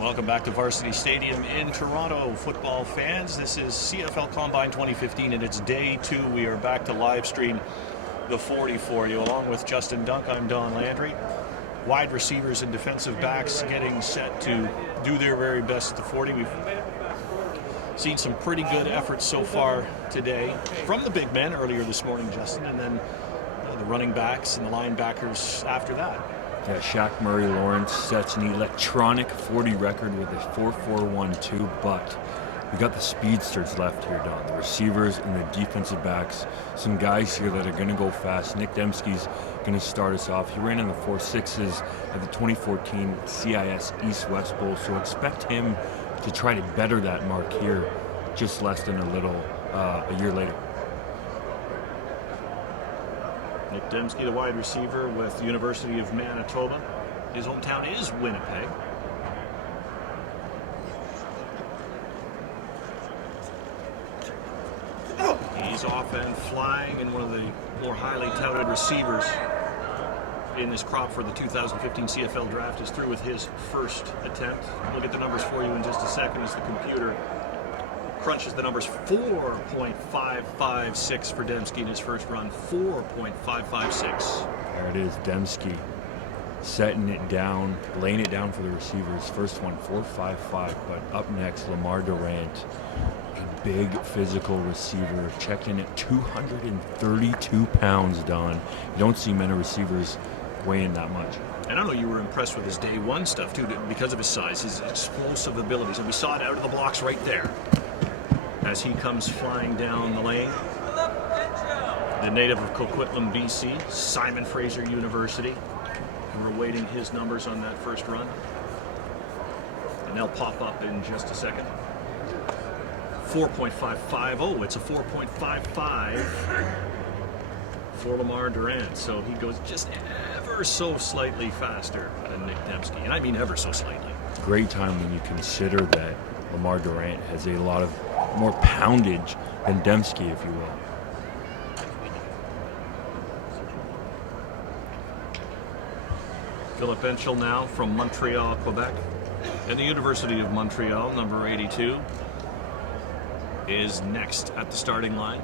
Welcome back to Varsity Stadium in Toronto, football fans. This is CFL Combine 2015 and it's day 2. We are back to live stream the 40 for you. Along with Justin Dunk, I'm Don Landry. Wide receivers and defensive backs getting set to do their very best at the 40. We've seen some pretty good efforts so far today from the big men earlier this morning, Justin, and then the running backs and the linebackers after that. Yeah, Shaq Murray Lawrence sets an electronic 40 record with a 4.412, but we got the speedsters left here, Don. The receivers and the defensive backs. Some guys here that are going to go fast. Nick Dembski's going to start us off. He ran in the 4.6s at the 2014 CIS East-West Bowl, so expect him to try to better that mark here just less than a year later. Nick Dembski, the wide receiver with the University of Manitoba. His hometown is Winnipeg. He's off and flying, and one of the more highly touted receivers in this crop for the 2015 CFL draft is through with his first attempt. We'll get the numbers for you in just a second as the computer crunches the numbers. 4.556 for Dembski in his first run. 4.556. There it is, Dembski setting it down, laying it down for the receivers. First one, 4.55, but up next, Lamar Durant, a big physical receiver, checked in at 232 pounds, Don. You don't see many receivers weighing that much. And I know you were impressed with his day one stuff, too, because of his size, his explosive abilities. And we saw it out of the blocks right there as he comes flying down the lane. The native of Coquitlam, BC, Simon Fraser University. We're awaiting his numbers on that first run. And they'll pop up in just a second. 4.550. It's a 4.55 for Lamar Durant. So he goes just ever so slightly faster than Nick Dembski. And I mean ever so slightly. Great time when you consider that Lamar Durant has a lot of more poundage than Dembski, if you will. Philip Enschel now from Montreal, Quebec. And the University of Montreal, number 82, is next at the starting line.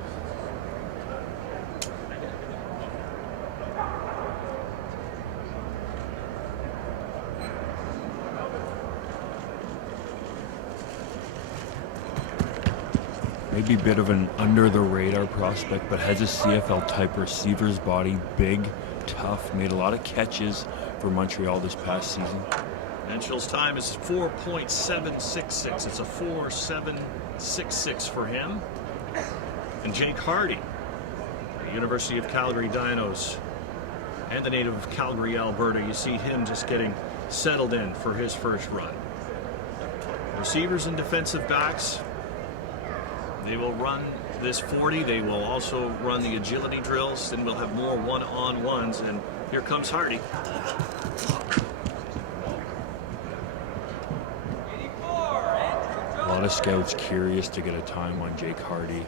Maybe a bit of an under-the-radar prospect, but has a CFL-type receiver's body. Big, tough, made a lot of catches for Montreal this past season. Enschel's time is 4.766. It's a 4.766 for him. And Jake Hardy, the University of Calgary Dinos, and the native of Calgary, Alberta. You see him just getting settled in for his first run. Receivers and defensive backs, they will run this 40. They will also run the agility drills. Then we'll have more one-on-ones. And here comes Hardy. A lot of scouts curious to get a time on Jake Hardy.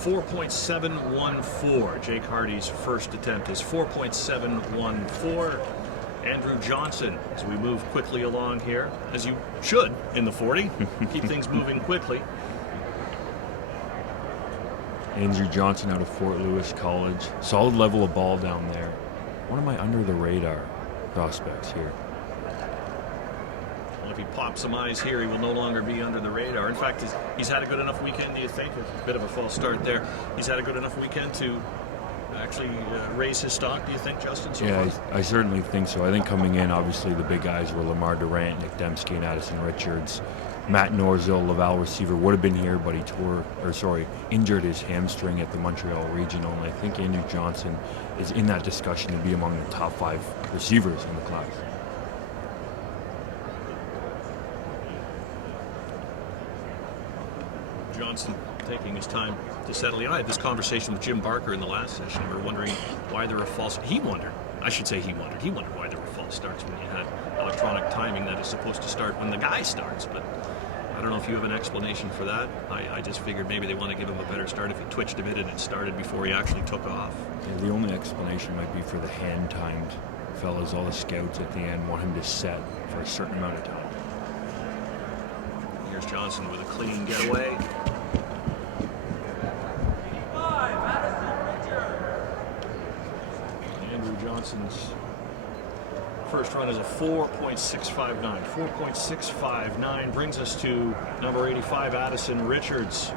4.714. Jake Hardy's first attempt is 4.714. Andrew Johnson, as we move quickly along here, as you should in the 40. Keep things moving quickly. Andrew Johnson out of Fort Lewis College. Solid level of ball down there. One of my under-the-radar prospects here. Well, if he pops some eyes here, he will no longer be under the radar. In fact, he's had a good enough weekend, do you think? A bit of a false start there. He's had a good enough weekend to actually raise his stock, do you think, Justin? I certainly think so. I think coming in, obviously, the big guys were Lamar Durant, Nick Dembski, and Addison Richards. Matt Norzil, Laval receiver, would have been here, but he injured his hamstring at the Montreal Regional, and I think Andrew Johnson is in that discussion to be among the top 5 receivers in the class. Johnson taking his time to settle in. I had this conversation with Jim Barker in the last session. We were wondering why there were false. He wondered why there were false starts when you had electronic timing that is supposed to start when the guy starts. But I don't know if you have an explanation for that. I just figured maybe they want to give him a better start if he twitched a bit and it started before he actually took off. Yeah, the only explanation might be for the hand-timed fellas, all the scouts at the end want him to set for a certain amount of time. Here's Johnson with a clean getaway. Andrew Johnson's first run is a 4.659. 4.659 brings us to number 85, Addison Richards.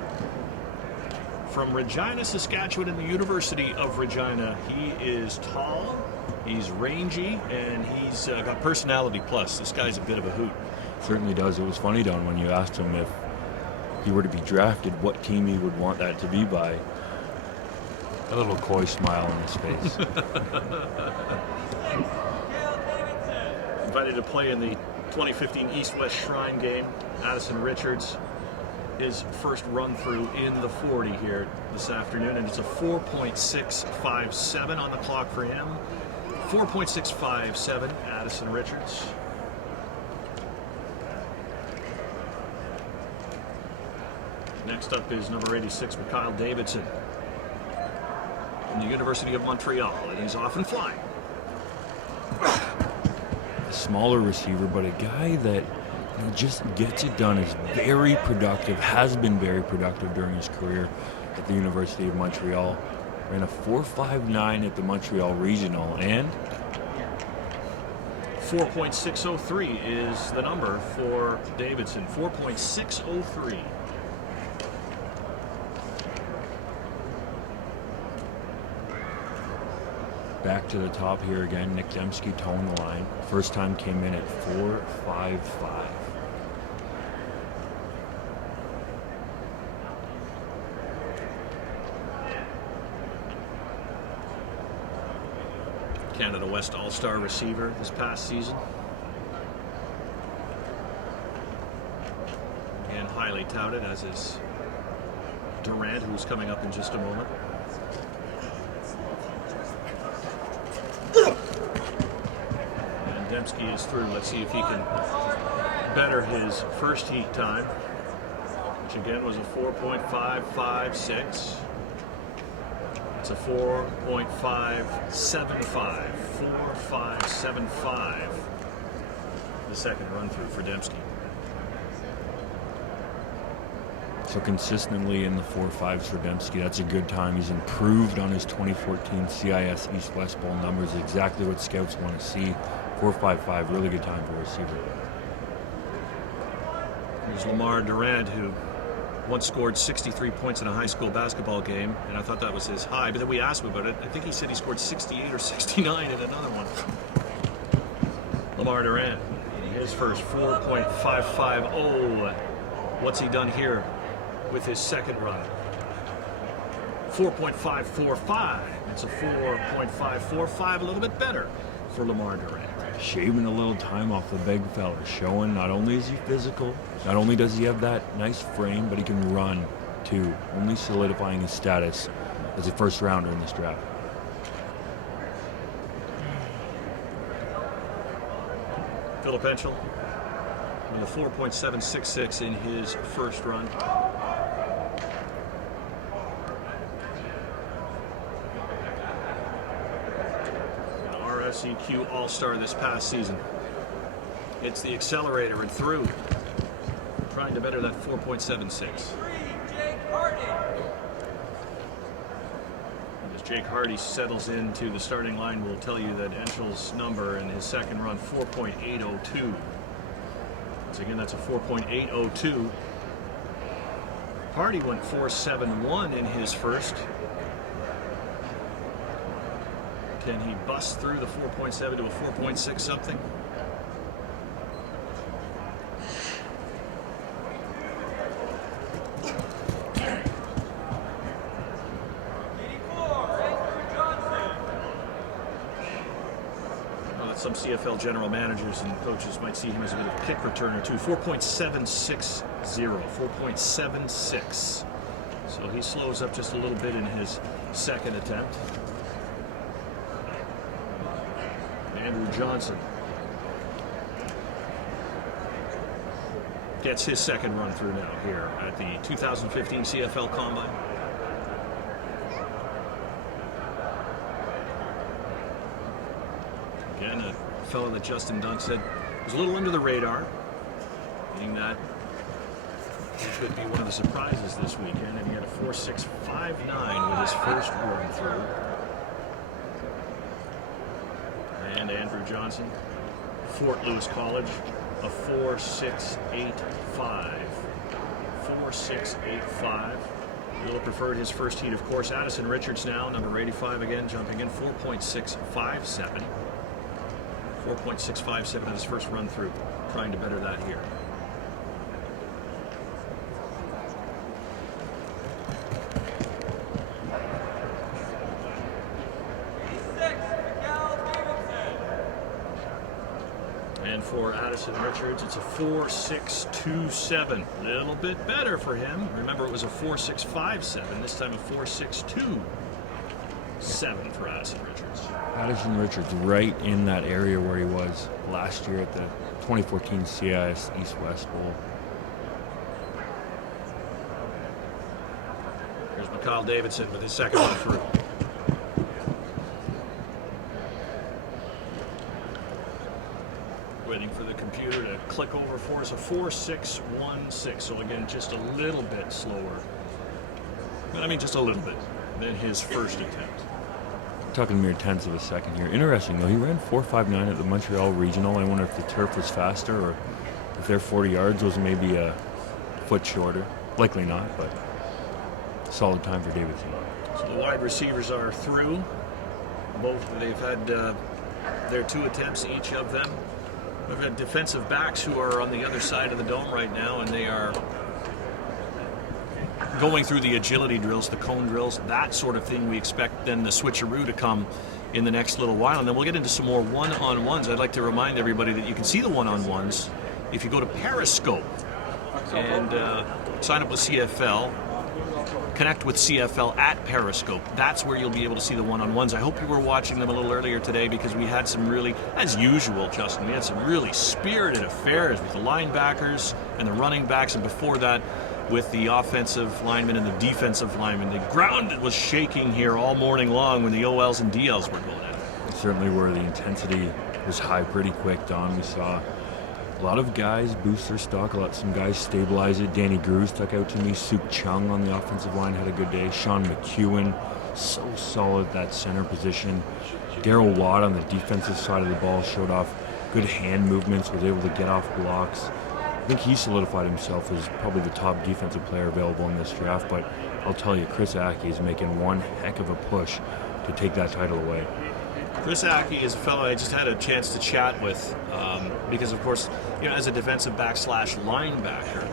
From Regina, Saskatchewan, in the University of Regina. He is tall, he's rangy, and he's got personality plus. This guy's a bit of a hoot. Certainly does. It was funny, Don, when you asked him if he were to be drafted, what team he would want that to be by. A little coy smile on his face. Invited to play in the 2015 East-West Shrine game. Addison Richards, his first run through in the 40 here this afternoon, and it's a 4.657 on the clock for him. 4.657, Addison Richards. Next up is number 86, Kyle Davidson, from the University of Montreal, and he's off and flying. A smaller receiver, but a guy that just gets it done, is very productive, has been very productive during his career at the University of Montreal. Ran a 4.59 at the Montreal Regional, and 4.603 is the number for Davidson. 4.603. back to the top here again. Nick Dembski towing the line. First time came in at 4.55. Canada West All-Star receiver this past season. And highly touted, as is Durant, who's coming up in just a moment. And Dembski is through. Let's see if he can better his first heat time, which again was a 4.556. It's a 4.575. 4.575. The second run through for Dembski. So consistently in the 4.5s for Dembski. That's a good time. He's improved on his 2014 CIS East-West Bowl numbers. Exactly what scouts want to see. 4.55, really good time for a receiver. Here's Lamar Durant, who once scored 63 points in a high school basketball game, and I thought that was his high, but then we asked him about it. I think he said he scored 68 or 69 in another one. Lamar Durant, his first 4.550. What's he done here with his second run? 4.545. It's a 4.545, a little bit better for Lamar Durant. Shaving a little time off the big fella, showing not only is he physical, not only does he have that nice frame, but he can run too, only solidifying his status as a first rounder in this draft. Philip Henschel with a 4.766 in his first run. RSEQ All-Star this past season. Hits the accelerator and through. Trying to better that 4.76. As Jake Hardy settles into the starting line, we'll tell you that Henschel's number in his second run, 4.802. Once again, that's a 4.802. Hardy went 4.71 in his first. Can he bust through the 4.7 to a 4.6 something? Some CFL general managers and coaches might see him as a bit of a kick returner too. 4.760, 4.76. So he slows up just a little bit in his second attempt. Andrew Johnson gets his second run through now here at the 2015 CFL Combine. Again, fellow that Justin Dunk said was a little under the radar, meaning that he could be one of the surprises this weekend, and he had a 4.659 with his first run through. And Andrew Johnson, Fort Lewis College, a 4.685. 4.685. He'll have preferred his first heat, of course. Addison Richards now, number 85 again, jumping in, 4.657. 4.657 in his first run through, trying to better that here. And for Addison Richards, it's a 4.627. A little bit better for him. Remember, it was a 4.657. This time a 4.627 for Addison Richards. Addison Richards right in that area where he was last year at the 2014 CIS East-West Bowl. Here's McCall Davidson with his second one through. Waiting for the computer to click over for us, a 4.616. So again, just a little bit slower. I mean, just a little bit than his first attempt. Talking mere tenths of a second here. Interesting though, he ran 4.59 at the Montreal Regional. I wonder if the turf was faster or if their 40 yards was maybe a foot shorter. Likely not, but solid time for Davidson. So the wide receivers are through. Both, they've had their 2 attempts, each of them. We've got defensive backs who are on the other side of the dome right now, and they are going through the agility drills, the cone drills, that sort of thing. We expect then the switcheroo to come in the next little while, and then we'll get into some more one-on-ones. I'd like to remind everybody that you can see the one-on-ones if you go to Periscope and sign up with CFL. Connect with CFL at Periscope. That's where you'll be able to see the one-on-ones. I hope you were watching them a little earlier today because we had some really, as usual, Justin, we had some really spirited affairs with the linebackers and the running backs, and before that with the offensive linemen and the defensive linemen. The ground was shaking here all morning long when the OLs and DLs were going at it. Certainly where the intensity was high pretty quick, Don. We saw a lot of guys boost their stock, some guys stabilize it. Danny Grew stuck out to me. Suk Chung on the offensive line had a good day. Sean McEwen, so solid at that center position. Darryl Watt on the defensive side of the ball showed off good hand movements, was able to get off blocks. I think he solidified himself as probably the top defensive player available in this draft, but I'll tell you, Chris Aki is making one heck of a push to take that title away. Chris Aki is a fellow I just had a chance to chat with because, of course, you know, as a defensive back / linebacker,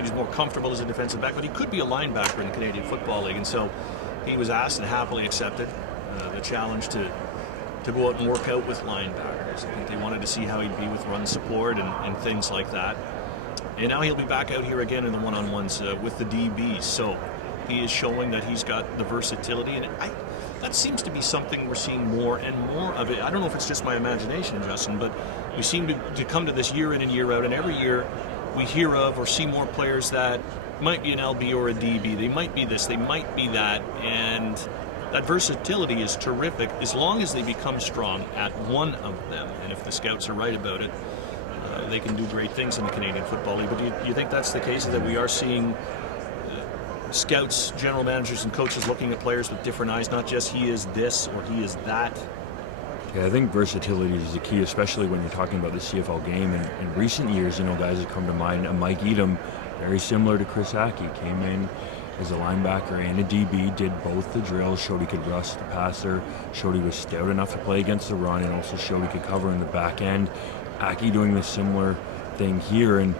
he's more comfortable as a defensive back, but he could be a linebacker in the Canadian Football League, and so he was asked and happily accepted the challenge to go out and work out with linebackers. I think they wanted to see how he'd be with run support and things like that. And now he'll be back out here again in the one-on-ones with the DBs. So he is showing that he's got the versatility, and that seems to be something we're seeing more and more of it. I don't know if it's just my imagination, Justin, but we seem to come to this year in and year out, and every year we hear of or see more players that might be an LB or a DB. They might be this, they might be that, and that versatility is terrific as long as they become strong at one of them. And if the scouts are right about it, they can do great things in the Canadian Football League. But do you think that's the case, that we are seeing scouts, general managers, and coaches looking at players with different eyes, not just he is this or he is that? Yeah, I think versatility is the key, especially when you're talking about the CFL game. And in recent years, you know, guys that come to mind, Mike Edom, very similar to Chris Aki, came in as a linebacker and a DB, did both the drills, showed he could rush the passer, showed he was stout enough to play against the run, and also showed he could cover in the back end. Aki doing the similar thing here, and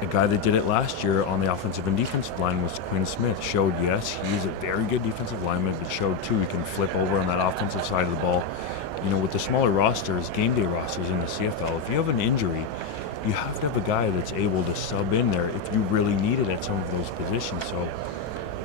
a guy that did it last year on the offensive and defensive line was Quinn Smith. Showed, yes, he's a very good defensive lineman, but showed too he can flip over on that offensive side of the ball. You know, with the smaller rosters, game day rosters in the CFL, if you have an injury, you have to have a guy that's able to sub in there if you really need it at some of those positions. So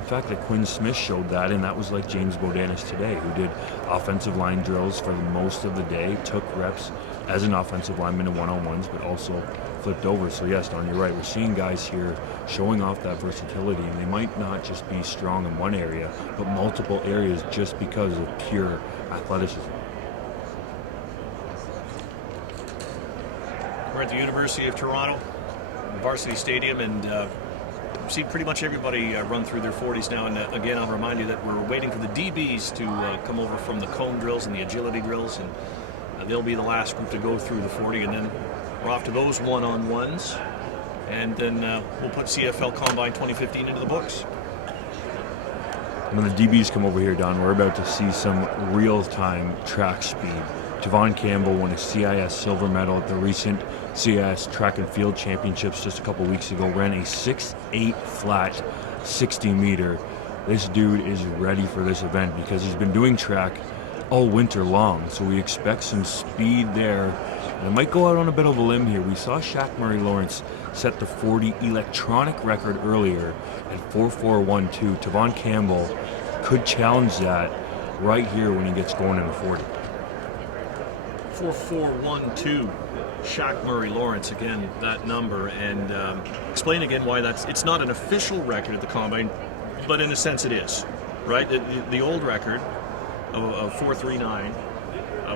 the fact that Quinn Smith showed that, and that was like James Bodanis today, who did offensive line drills for most of the day, took reps as an offensive lineman in one-on-ones, but also flipped over. So yes, Don, you're right. We're seeing guys here showing off that versatility, and they might not just be strong in one area, but multiple areas just because of pure athleticism. We're at the University of Toronto, Varsity Stadium, and we've seen pretty much everybody run through their 40s now. And again, I'll remind you that we're waiting for the DBs to come over from the cone drills and the agility drills, and they'll be the last group to go through the 40, and then we're off to those one-on-ones, and then we'll put CFL Combine 2015 into the books. When the DBs come over here, Don, we're about to see some real-time track speed. Tavon Campbell won a CIS silver medal at the recent CIS Track and Field Championships just a couple weeks ago. Ran a 6.8 flat 60-meter. This dude is ready for this event because he's been doing track all winter long. So we expect some speed there. And I might go out on a bit of a limb here. We saw Shaq Murray-Lawrence set the 40 electronic record earlier at 4.412. Tavon Campbell could challenge that right here when he gets going in the 40. 4.412, Shaq Murray-Lawrence, again, that number, and explain again why it's not an official record at the Combine, but in a sense it is, right? The old record of 4.39,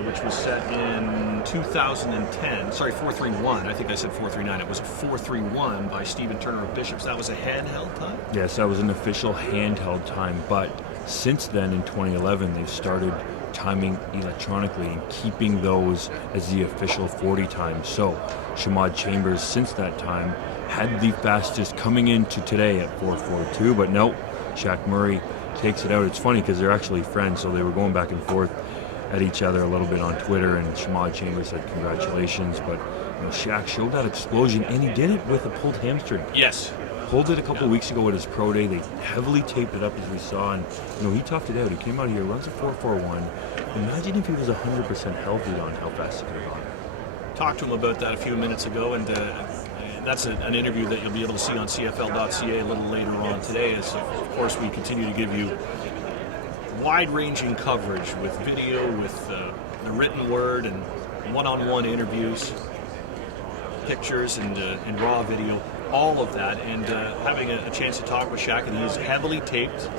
which was set in 2010, sorry, 4.31, I think I said 4.39, it was a 4.31 by Stephen Turner of Bishops. That was a handheld time? Yes, that was an official handheld time, but since then in 2011 they've started timing electronically and keeping those as the official 40 times. So Shamad Chambers since that time had the fastest coming into today at 4.42, but no, Shaq Murray takes it out. It's funny because they're actually friends, so they were going back and forth at each other a little bit on Twitter, and Shamad Chambers said congratulations, but Shaq showed that explosion, and he did it with a pulled hamstring. Yes. Pulled it a couple weeks ago at his pro day. They heavily taped it up, as we saw, and he toughed it out. He came out here, runs a 4.41. Imagine if he was 100% healthy on how fast he could have gone. Talked to him about that a few minutes ago, and that's an interview that you'll be able to see on CFL.ca a little later on today, as of course we continue to give you wide-ranging coverage with video, with the written word, and one-on-one interviews, pictures, and raw video. All of that, and having a chance to talk with Shaq, and he is heavily taped,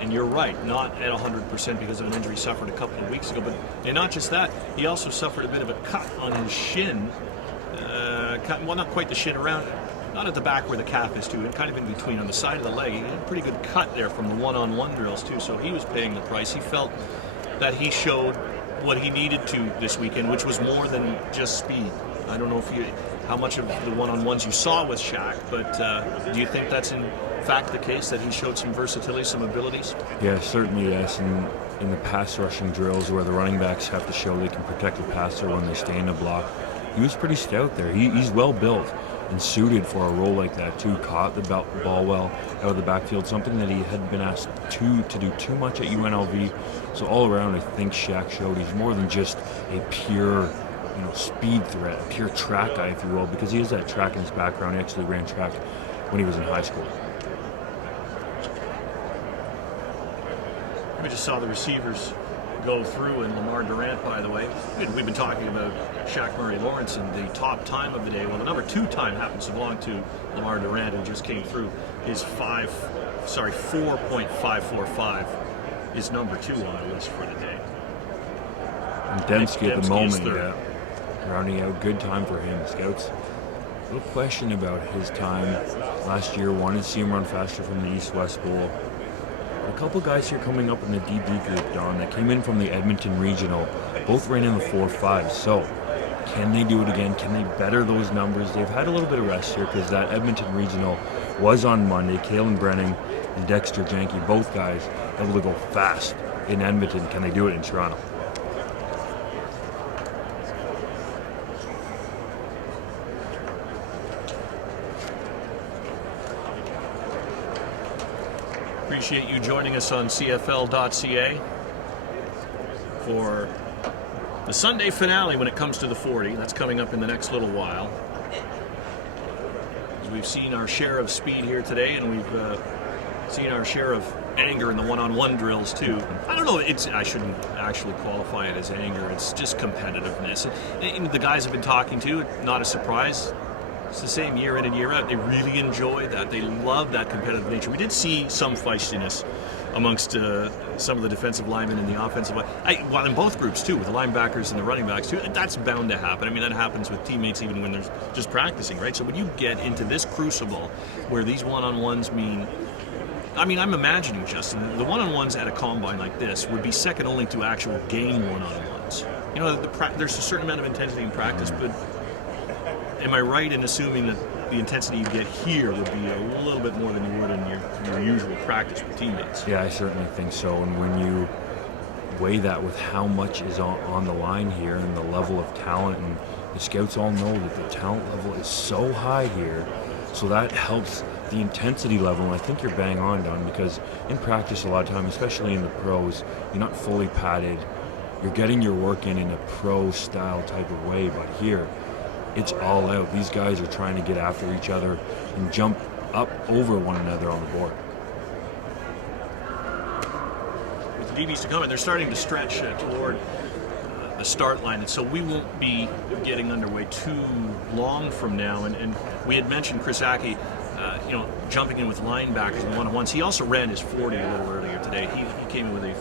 and you're right, not at 100% because of an injury suffered a couple of weeks ago, and not just that, he also suffered a bit of a cut on his shin, well, not quite the shin, around, not at the back where the calf is too, and kind of in between on the side of the leg. He had a pretty good cut there from the one-on-one drills too, so he was paying the price. He felt that he showed what he needed to this weekend, which was more than just speed. I don't know how much of the one-on-ones you saw with Shaq, but do you think that's in fact the case, that he showed some versatility, some abilities? Yeah, certainly yes. And in the pass rushing drills where the running backs have to show they can protect the passer when they stay in the block, he was pretty stout there. He's well built and suited for a role like that too. Caught the ball well out of the backfield, something that he hadn't been asked to do too much at UNLV. So all around, I think Shaq showed he's more than just a pure speed threat, a pure track guy, if you will, because he has that track in his background. He actually ran track when he was in high school. We just saw the receivers go through, and Lamar Durant, by the way, we've been talking about Shaq Murray-Lawrence and the top time of the day. Well, the number 2 time happens to belong to Lamar Durant, who just came through. His 4.545 is number 2 on the list for the day. And Dembski at the moment, rounding out, good time for him. Scouts, a little question about his time last year. Wanted to see him run faster from the East-West Bowl. A couple guys here coming up in the DB group, Don, that came in from the Edmonton Regional. Both ran in the 4.5. So, can they do it again? Can they better those numbers? They've had a little bit of rest here because that Edmonton Regional was on Monday. Kalen Brennan and Dexter Janke, both guys able to go fast in Edmonton. Can they do it in Toronto? Appreciate you joining us on CFL.ca for the Sunday finale when it comes to the 40. That's coming up in the next little while. As we've seen our share of speed here today, and we've seen our share of anger in the one-on-one drills too. I don't know, I shouldn't actually qualify it as anger. It's just competitiveness. And the guys I've been talking to, not a surprise, It's the same year in and year out. They really enjoy that. They love that competitive nature. We did see some feistiness amongst some of the defensive linemen and the offensive line. Well, in both groups too, with the linebackers and the running backs too. That's bound to happen. I mean, that happens with teammates even when they're just practicing, right? So when you get into this crucible where these one-on-ones mean, I mean, I'm imagining, Justin, the one-on-ones at a combine like this would be second only to actual game one-on-ones. You know, there's a certain amount of intensity in practice, but am I right in assuming that the intensity you get here would be a little bit more than you would in your usual practice with teammates? Yeah, I certainly think so. And when you weigh that with how much is on the line here and the level of talent, and the scouts all know that the talent level is so high here, so that helps the intensity level. And I think you're bang on, Don, because in practice a lot of time, especially in the pros, you're not fully padded. You're getting your work in a pro style type of way, but here it's all out. These guys are trying to get after each other and jump up over one another on the board. With the DBs to come, and they're starting to stretch toward the start line, and so we won't be getting underway too long from now. And we had mentioned Chris Aki, jumping in with linebackers in one-on-ones. He also ran his 40 a little earlier today. He came in with a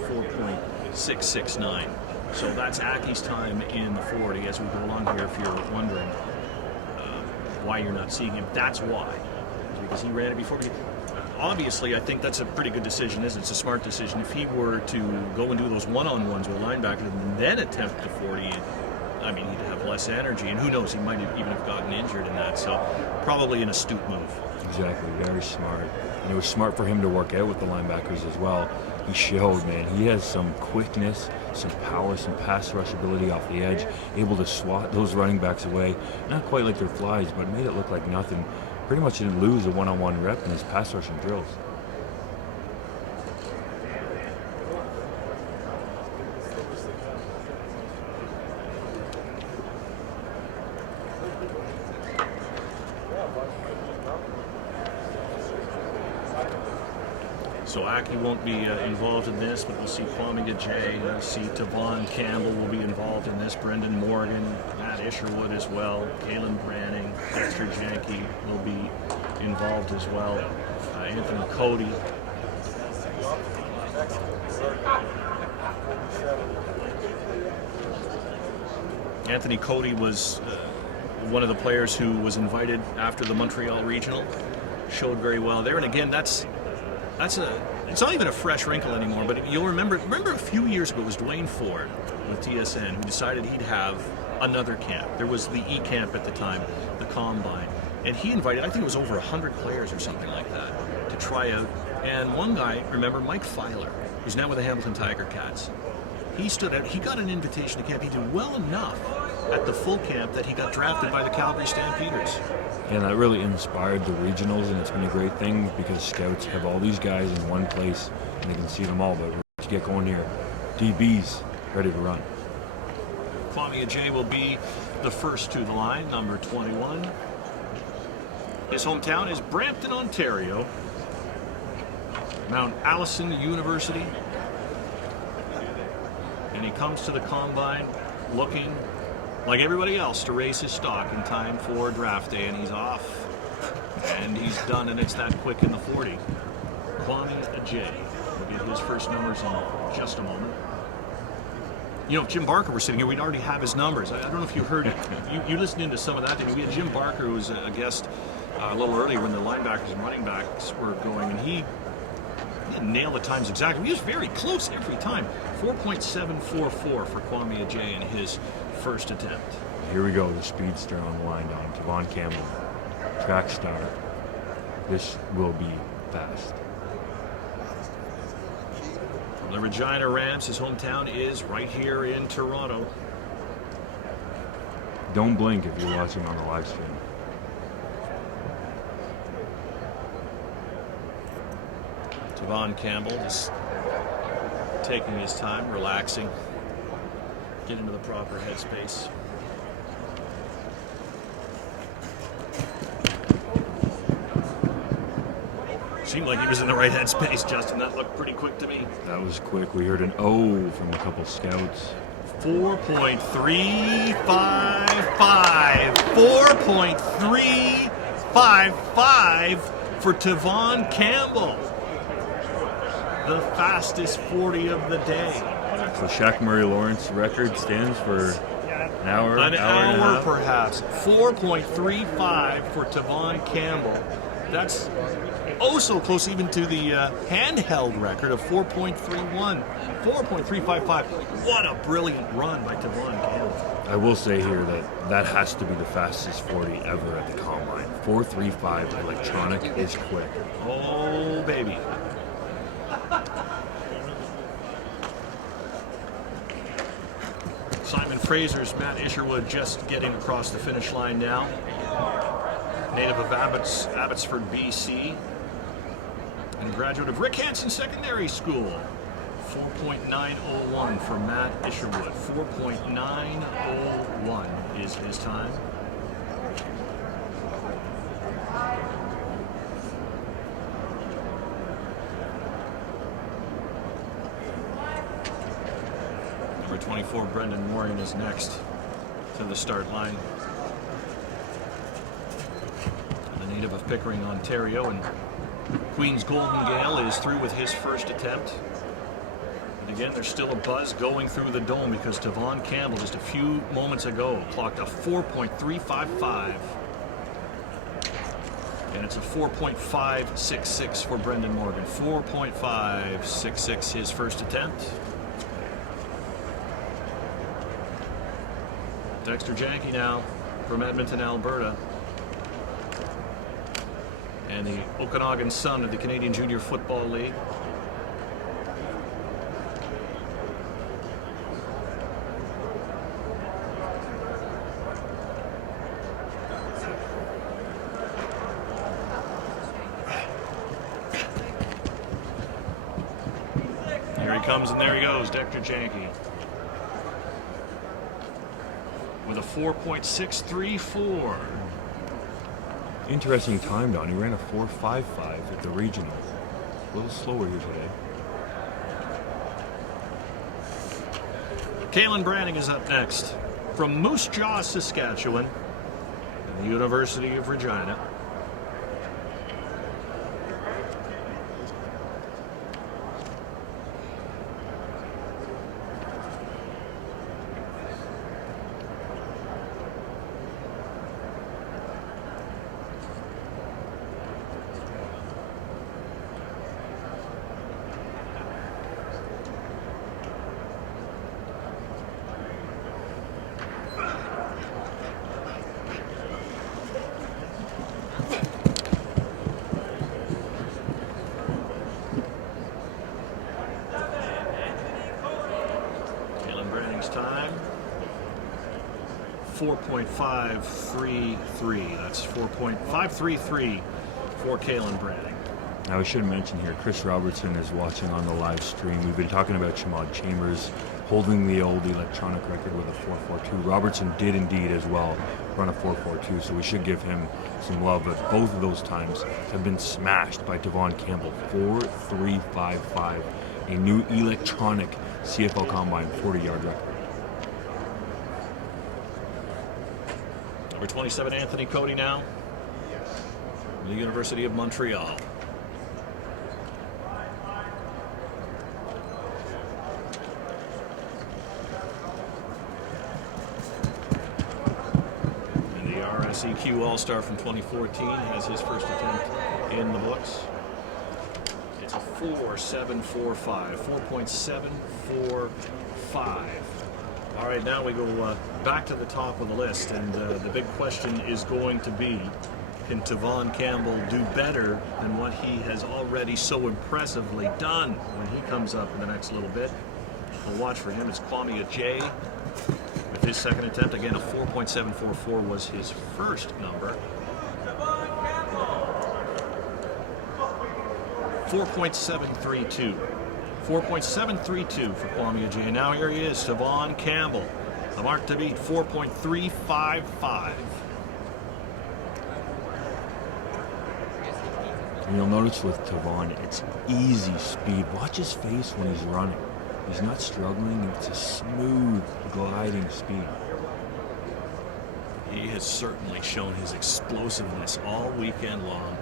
4.669. So that's Aki's time in the 40 as we go along here, if you're wondering why you're not seeing him. That's why. It's because he ran it before. Obviously, I think that's a pretty good decision, isn't it? It's a smart decision. If he were to go and do those one-on-ones with linebackers and then attempt the 40, I mean, he'd have less energy. And who knows, he might even have gotten injured in that. So probably an astute move. Exactly, very smart. And it was smart for him to work out with the linebackers as well. He showed, man, he has some quickness, some power, some pass rush ability off the edge, able to swat those running backs away. Not quite like they're flies, but made it look like nothing. Pretty much didn't lose a one-on-one rep in his pass rushing drills. So Aki won't be involved in this, but we'll see Kwame Gajay, we'll see Tavon Campbell will be involved in this, Brendan Morgan, Matt Isherwood as well, Kalen Branning, Dexter Janke will be involved as well, Anthony Cody. Anthony Cody was one of the players who was invited after the Montreal Regional, showed very well there, and again, it's not even a fresh wrinkle anymore, but you'll remember a few years ago it was Dwayne Ford with TSN who decided he'd have another camp. There was the E-Camp at the time, the Combine, and he invited, I think it was over 100 players or something like that, to try out. And one guy, remember, Mike Filer, who's now with the Hamilton Tiger Cats, he stood out, he got an invitation to camp. He did well enough at the full camp that he got drafted by the Calgary Stampeders. And that really inspired the regionals, and it's been a great thing because scouts have all these guys in one place and they can see them all. But once you get going here, DB's ready to run. Kwame Ajay will be the first to the line, number 21. His hometown is Brampton, Ontario. Mount Allison University. And he comes to the Combine looking like everybody else to raise his stock in time for draft day, and he's off. And he's done, and it's that quick in the 40. Kwame Ajay will get his first numbers in just a moment. You know, if Jim Barker were sitting here, we'd already have his numbers. I don't know if you heard it. You listened into some of that. We had Jim Barker, who was a guest a little earlier when the linebackers and running backs were going, and he didn't nail the times exactly. He was very close every time. 4.744 for Kwame Ajay in his first attempt. Here we go, the speedster on the line on Tavon Campbell. Track star. This will be fast. From the Regina Rams, his hometown is right here in Toronto. Don't blink if you're watching on the live stream. Tavon Campbell just taking his time, relaxing, get into the proper headspace. Seemed like he was in the right headspace, Justin. That looked pretty quick to me. That was quick. We heard an O from a couple scouts. 4.355. 4.355 for Tavon Campbell. The fastest 40 of the day. So Shaq Murray-Lawrence record stands for an hour An and a hour half. perhaps. 4.35 for Tavon Campbell. That's so close even to the handheld record of 4.31. 4.355. What a brilliant run by Tavon Campbell. I will say here that has to be the fastest 40 ever at the Combine. 4.35 electronic is quick. Oh, baby. Simon Fraser's Matt Isherwood just getting across the finish line now. Native of Abbotsford, BC. And a graduate of Rick Hansen Secondary School. 4.901 for Matt Isherwood. 4.901 is his time. Number 24, Brendan Morgan, is next to the start line. The native of Pickering, Ontario, and Queen's Golden Gale is through with his first attempt. And again, there's still a buzz going through the dome because Tavon Campbell just a few moments ago clocked a 4.355. And it's a 4.566 for Brendan Morgan. 4.566 his first attempt. Dexter Janke now from Edmonton, Alberta. And the Okanagan Sun of the Canadian Junior Football League. Here he comes and there he goes, Dexter Janke. With a 4.634. Interesting time, Don. He ran a 4.55 at the regional. A little slower here today. Kalen Branning is up next from Moose Jaw, Saskatchewan, and the University of Regina. Time 4.533. That's 4.533 for Kalen Branning. Now, I should mention here, Chris Robertson is watching on the live stream. We've been talking about Shamad Chambers holding the old electronic record with a 4.42. Robertson did indeed as well run a 4.42, so we should give him some love. But both of those times have been smashed by Tavon Campbell. 4.355, a new electronic CFL Combine 40-yard record. Number 27, Anthony Cody now, from the University of Montreal. And the RSEQ All-Star from 2014 has his first attempt in the books. It's a 4.745, 4.745. All right, now we go back to the top of the list, and the big question is going to be, can Tavon Campbell do better than what he has already so impressively done when he comes up in the next little bit? We'll watch for him. It's Kwame Ajay with his second attempt. Again, a 4.744 was his first number. 4.732. 4.732 for Kwame Ajay. And now here he is, Tavon Campbell. The mark to beat, 4.355. And you'll notice with Tavon, it's easy speed. Watch his face when he's running. He's not struggling. It's a smooth, gliding speed. He has certainly shown his explosiveness all weekend long.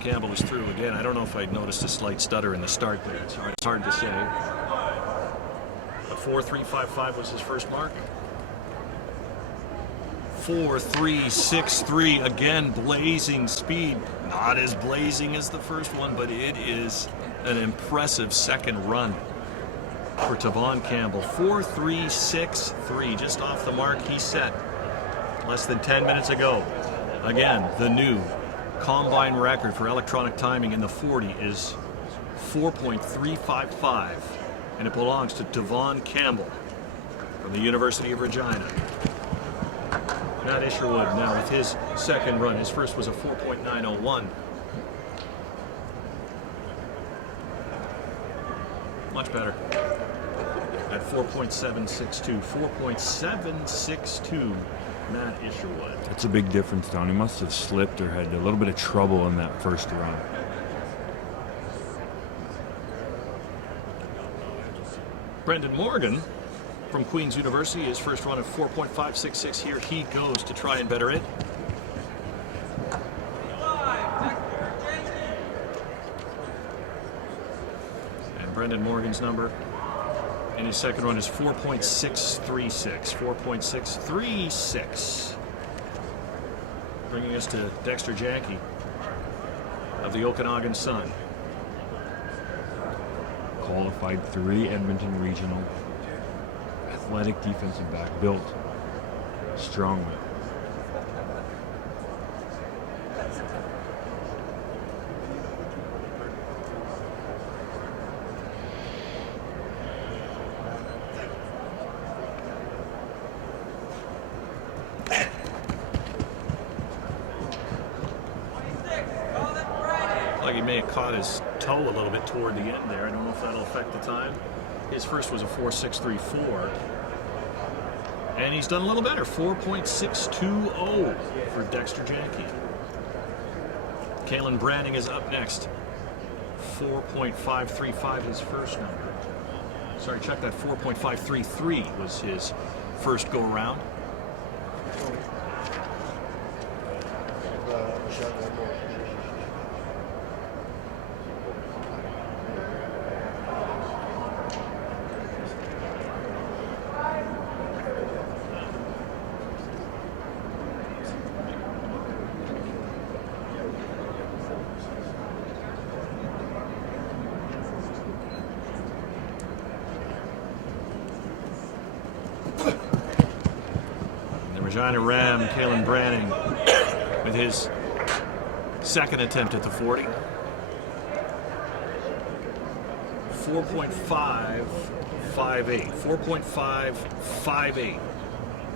Campbell is through again. I don't know if I noticed a slight stutter in the start there. It's hard to say. A 4.355 was his first mark. 4.363 again, blazing speed. Not as blazing as the first one, but it is an impressive second run for Tavon Campbell. 4.363, just off the mark he set less than 10 minutes ago. Again, the new Combine record for electronic timing in the 40 is 4.355, and it belongs to Tavon Campbell from the University of Regina. Matt Isherwood now with his second run. His first was a 4.901. Much better at 4.762. 4.762. Matt Isherwood. That's a big difference, Don. He must have slipped or had a little bit of trouble in that first run. Brendan Morgan from Queen's University, his first run of 4.566. Here he goes to try and better it. And Brendan Morgan's number in his second run is 4.636. 4.636. Bringing us to Dexter Janke of the Okanagan Sun. Qualified 3 Edmonton Regional. Athletic defensive back, built strongly. Like he may have caught his toe a little bit toward the end there. I don't know if that'll affect the time. His first was a 4.634. And he's done a little better, 4.620 for Dexter Janke. Kalen Branning is up next. 4.535 his first number. Sorry, check that. 4.533 was his first go around. Regina Ram, Kalen Branning with his second attempt at the 40. 4.558. 4.558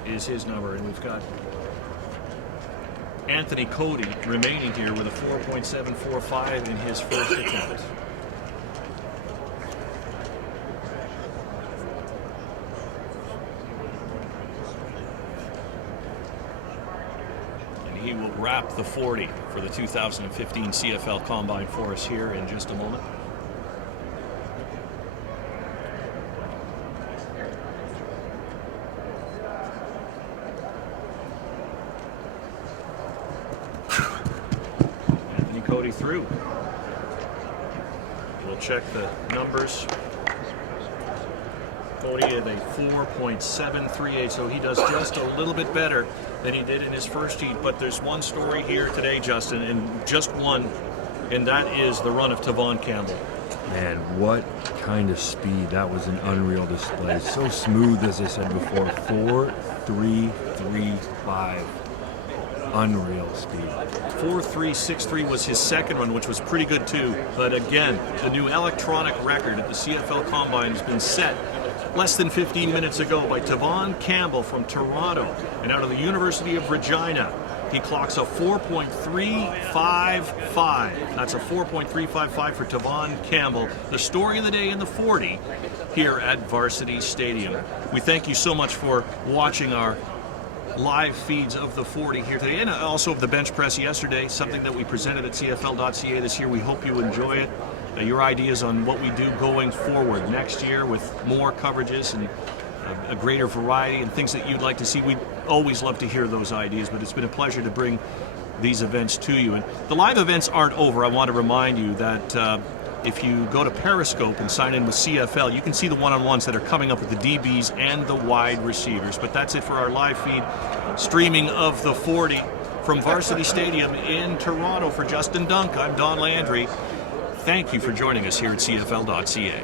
is his number, and we've got Anthony Cody remaining here with a 4.745 in his first attempt. He will wrap the 40 for the 2015 CFL Combine for us here in just a moment. Anthony Cody through. We'll check the numbers. Cody at a 4.738, so he does just a little bit better than he did in his first heat. But there's one story here today, Justin, and just one, and that is the run of Tavon Campbell. Man, what kind of speed. That was an unreal display. So smooth, as I said before. 4.335. Unreal speed. 4.363 was his second one, which was pretty good too. But again, the new electronic record at the CFL Combine has been set less than 15 minutes ago by Tavon Campbell from Toronto and out of the University of Regina. He clocks a 4.355. That's a 4.355 for Tavon Campbell. The story of the day in the 40 here at Varsity Stadium. We thank you so much for watching our live feeds of the 40 here today, and also of the bench press yesterday, something that we presented at CFL.ca this year. We hope you enjoy it. Your ideas on what we do going forward next year with more coverages and a greater variety and things that you'd like to see. We'd always love to hear those ideas, but it's been a pleasure to bring these events to you. And the live events aren't over. I want to remind you that if you go to Periscope and sign in with CFL, you can see the one-on-ones that are coming up with the DBs and the wide receivers. But that's it for our live feed streaming of the 40 from Varsity Stadium in Toronto. For Justin Dunk, I'm Don Landry. Thank you for joining us here at CFL.ca.